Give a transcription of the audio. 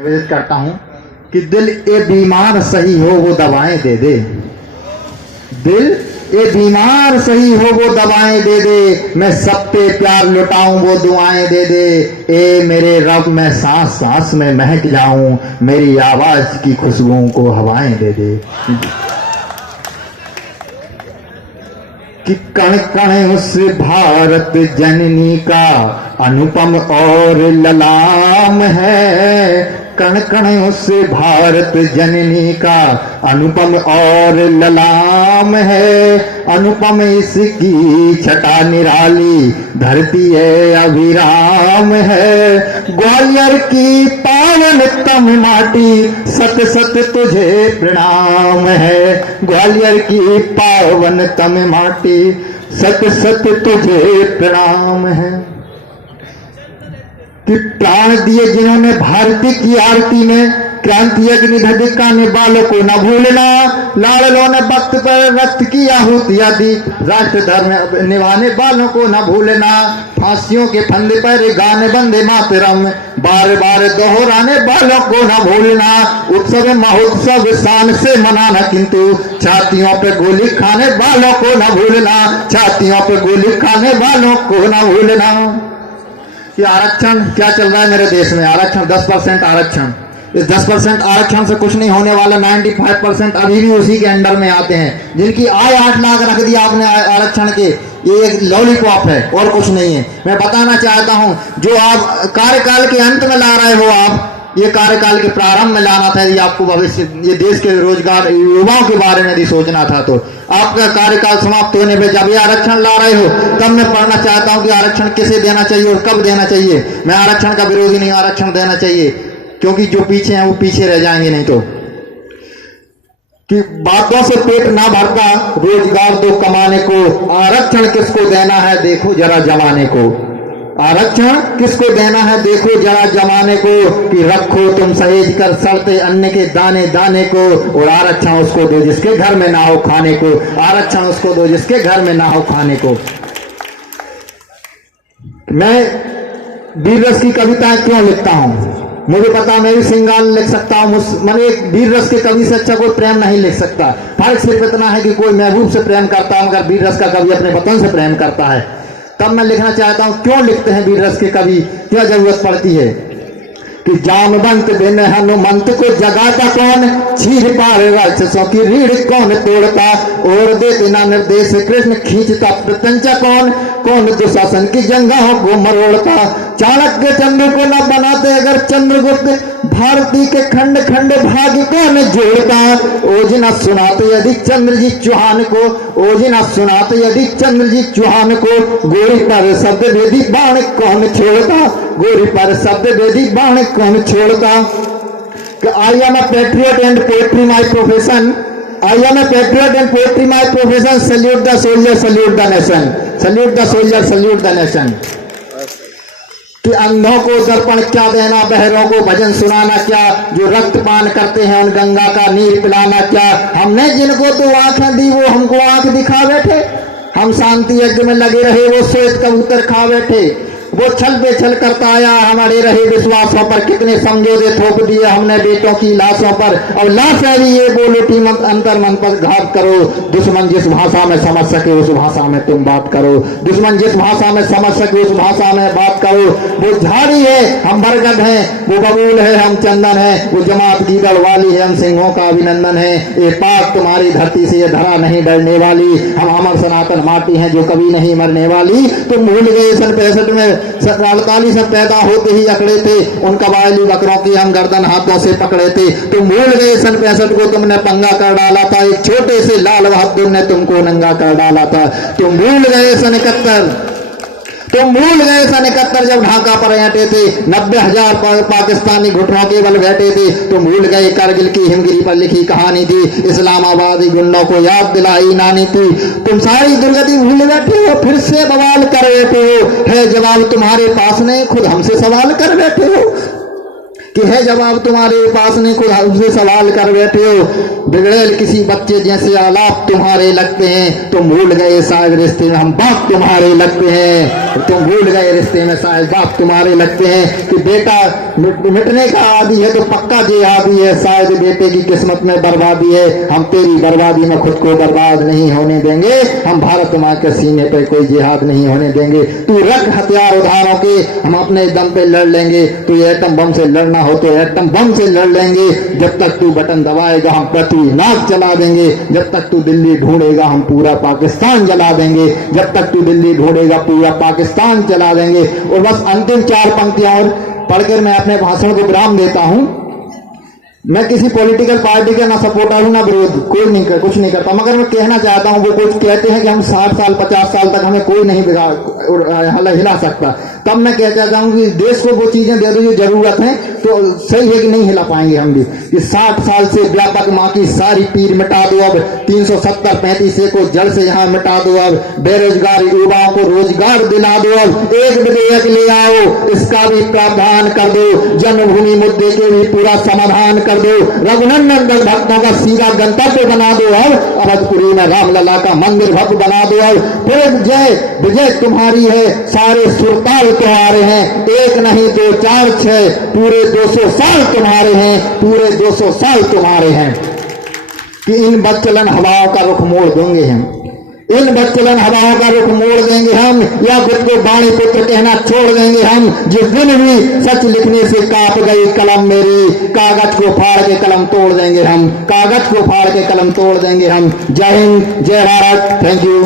निवेदन करता हूं कि दिल ए बीमार सही हो वो दवाएं दे दे। दिल ए बीमार सही हो वो दवाएं दे दे। मैं सब पे प्यार लुटाऊं वो दुआएं दे दे। ए मेरे रब मैं सांस सांस में महक जाऊं, मेरी आवाज की खुशबुओं को हवाएं दे दे। कि कण कण उस भारत जननी का अनुपम और ललाम है। कण कण उस भारत जननी का अनुपम और ललाम है। अनुपम इसकी छटा निराली, धरती है अभिराम है। ग्वालियर की पावन तम माटी, सत सत तुझे प्रणाम है। ग्वालियर की पावन तम माटी, सत सत तुझे प्रणाम है। कि प्राण दिए जिन्होंने भारती की आरती में, क्रांति अग्नि धधिकाने बालों को न भूलना। लाड़लों ने वक्त पर रक्त की आहुतियां दी, राष्ट्र धर्म निभाने वालों को न भूलना। फांसियों के फंदे पर गाने बंदे मातरम, बार बार दोहराने वालों को न भूलना। उत्सव महोत्सव शान से मनाना, किंतु छातियों पे गोली खाने वालों को न भूलना। छातियों पे गोली खाने वालों को न भूलना। कि आरक्षण क्या चल रहा है मेरे देश में? आरक्षण 10% आरक्षण। इस 10% आरक्षण से कुछ नहीं होने वाला। 95% अभी भी उसी के अंडर में आते हैं। जिनकी आय 8 लाख रख दिया आपने आरक्षण के, ये एक लॉलीपॉप है और कुछ नहीं है। मैं बताना चाहता हूं, जो आप कार्यकाल के अंत में ला रहे हो, आप ये कार्यकाल के प्रारंभ में लाना था। यदि आपको भविष्य ये देश के रोजगार युवाओं के बारे में यदि सोचना था, तो आपका कार्यकाल समाप्त होने पे जब ये आरक्षण ला रहे हो, तब मैं पढ़ना चाहता हूं कि आरक्षण किसे देना चाहिए और कब देना चाहिए। मैं आरक्षण का विरोधी नहीं, आरक्षण देना चाहिए, क्योंकि जो पीछे हैं वो पीछे रह जाएंगे। नहीं तो कि बातों से पेट ना भरता, रोजगार दो कमाने को। आरक्षण किसको देना है देखो जरा जमाने को। आरक्षण किसको देना है देखो जरा जमाने को। कि रखो तुम सहेज कर सड़ते अन्न के दाने दाने को, और आरक्षण उसको दो जिसके घर में ना हो खाने को। आरक्षण उसको दो जिसके घर में ना हो खाने को। मैं वीर रस की कविताएं क्यों लिखता हूं? मुझे पता, मैं भी श्रृंगार लिख सकता हूं। मैंने एक वीर रस के कवि से अच्छा कोई प्रेम नहीं लिख सकता। फर्क सिर्फ इतना है कि कोई महबूब से प्रेम करता है, मगर वीर रस का कवि अपने वतन से प्रेम करता है। तब मैं लिखना चाहता हूं, क्यों लिखते हैं वीर रस के कवि, क्या जरूरत पड़ती है? कि जामवंत बिन हनुमंत को जगाता कौन, चीर पार राक्षसों की रीढ़ कौन तोड़ता। और दे बिना निर्देश कृष्ण खींचता प्रत्यंचा कौन, कौन दुशासन की जंगाहों को मरोड़ता। चाणक्य चंद्र को न बनाते अगर चंद्रगुप्त, भारती के खंड खंड भाग्य कौन जोड़ता। ओजना सुनाते यदि चंद्रजीत चौहान को, ओजना सुनाते यदि चंद्रजीत चौहान को। गोरी पर शब्द वेदी बाण कौन छोड़ता, गोरी पर शब्द वेदी बाण कौन छोड़ता। I am a patriot and poetry my profession, I am a patriot and poetry my profession. Salute the soldier salute the nation, salute the soldier salute the nation. कि अंधों को दर्पण क्या देना, बहरों को भजन सुनाना क्या। जो रक्तपान करते हैं उन गंगा का नीर पिलाना क्या। हमने जिनको तो आंखें दी वो हमको आंख दिखा बैठे। हम शांति यज्ञ में लगे रहे वो श्वेत कबूतर खा बैठे। वो छल पे छल करता आया हमारे रहे विश्वासों पर। कितने समझौते थोप दिए हमने बेटों की लाशों पर। और लाश है भी ये बोलूटी अंतर मन पर घात करो। दुश्मन जिस भाषा में समझ सके उस भाषा में तुम बात करो। दुश्मन जिस भाषा में समझ सके उस भाषा में बात करो। वो झाड़ी है हम बरगद हैं, वो बबूल है हम चंदन है। वो जमात गीदड़ वाली है हम सिंहों का अभिनंदन है। ये पाक तुम्हारी धरती से ये धरा नहीं डरने वाली। हम अमर सनातन माटी हैं जो कभी नहीं मरने वाली। तुम भूल गए सन 65 में 48 में पैदा होते ही अकड़े थे उन कबायली बकरों की हम गर्दन हाथों से पकड़े थे। तुम भूल गए सन 65 को तुमने पंगा कर डाला था। एक छोटे से लाल बहादुर ने तुमको नंगा कर डाला था। तुम भूल गए सन 71, तुम भूल गए सन 71 जब ढाका पर अटे थे। 90,000 पाकिस्तानी घुटनों के बल बैठे थे। तुम भूल गए कारगिल की हिमगिरी पर लिखी कहानी थी। इस्लामाबादी गुंडों को याद दिलाई नानी थी। तुम सारी दुर्गति भूल बैठे हो, फिर से बवाल कर बैठे हो। है जवाब तुम्हारे पास नहीं, खुद हमसे सवाल कर बैठे हो। कि है जवाब तुम्हारे पास नहीं, खुद हमसे सवाल कर बैठे हो। बिगड़ेल किसी बच्चे जैसे आलाप तुम्हारे लगते हैं, तुम भूल गए शायद रिश्ते में हम बाप तुम्हारे लगते हैं, तुम भूल गए रिश्ते में शायद बाप तुम्हारे लगते हैं। कि बेटा मिटने का आदि है तो पक्का जिहादी है, शायद बेटे की किस्मत में बर्बादी है, हम तेरी बर्बादी में खुद को बर्बाद नहीं होने देंगे, हम भारत माँ के सीने पे कोई जिहाद नहीं होने देंगे। तू रख हथियार उधारों के, हम अपने दम पे लड़ लेंगे, तू एटम बम से लड़ना हो तो एटम बम से लड़ लेंगे, जब तक तू बटन दबाएगा हम पृथ्वी नाक चला देंगे, जब तक तू दिल्ली ढूंढेगा हम पूरा पाकिस्तान जला देंगे, जब तक तू दिल्ली ढूंढेगा पूरा पाकिस्तान जला देंगे। और बस अंतिम 4 पंक्तियां और पढ़कर मैं अपने भाषण को विराम देता हूं। मैं किसी पॉलिटिकल पार्टी का ना सपोर्टर हूं ना विरोध, कुछ नहीं करता, मगर मैं कहना चाहता हूं, वो कुछ कहते हैं कि हम 60 साल 50 साल तक हमें कोई नहीं हिला सकता, तब मैं कहना चाहता हूं कि देश को वो चीजें दे दो जो जरूरत है, तो सही है कि नहीं हिला पाएंगे हम भी। कि 60 साल से व्यापक माँ की सारी पीर मिटा दो, अब 370-35 को जड़ से यहाँ मिटा दो, अब बेरोजगार युवाओं को रोजगार दिला दो, अब एक विधेयक ले आओ इसका भी प्रावधान कर दो, जन्मभूमि मुद्दे के भी पूरा समाधान कर दो, रघुनंदन भक्तों का सीधा गंतव्य बना दो, अब अवधपुरी में रामलला का मंदिर भव्य बना दो, अब फिर जय विजय तुम्हारी है, सारे सुरताल तुम्हारे हैं, 1 नहीं 2 4 6 पूरे 200 साल तुम्हारे हैं, पूरे 200 साल तुम्हारे हैं। कि इन बदचलन हवाओं का रुख मोड़ देंगे हम, इन बदचलन हवाओं का रुख मोड़ देंगे हम, या खुद को बाणी पुत्र कहना छोड़ देंगे हम। जिस दिन भी सच लिखने से कांप गई कलम मेरी, कागज को फाड़ के कलम तोड़ देंगे हम, कागज को फाड़ के कलम तोड़ देंगे हम। जय हिंद, जय भारत, थैंक यू।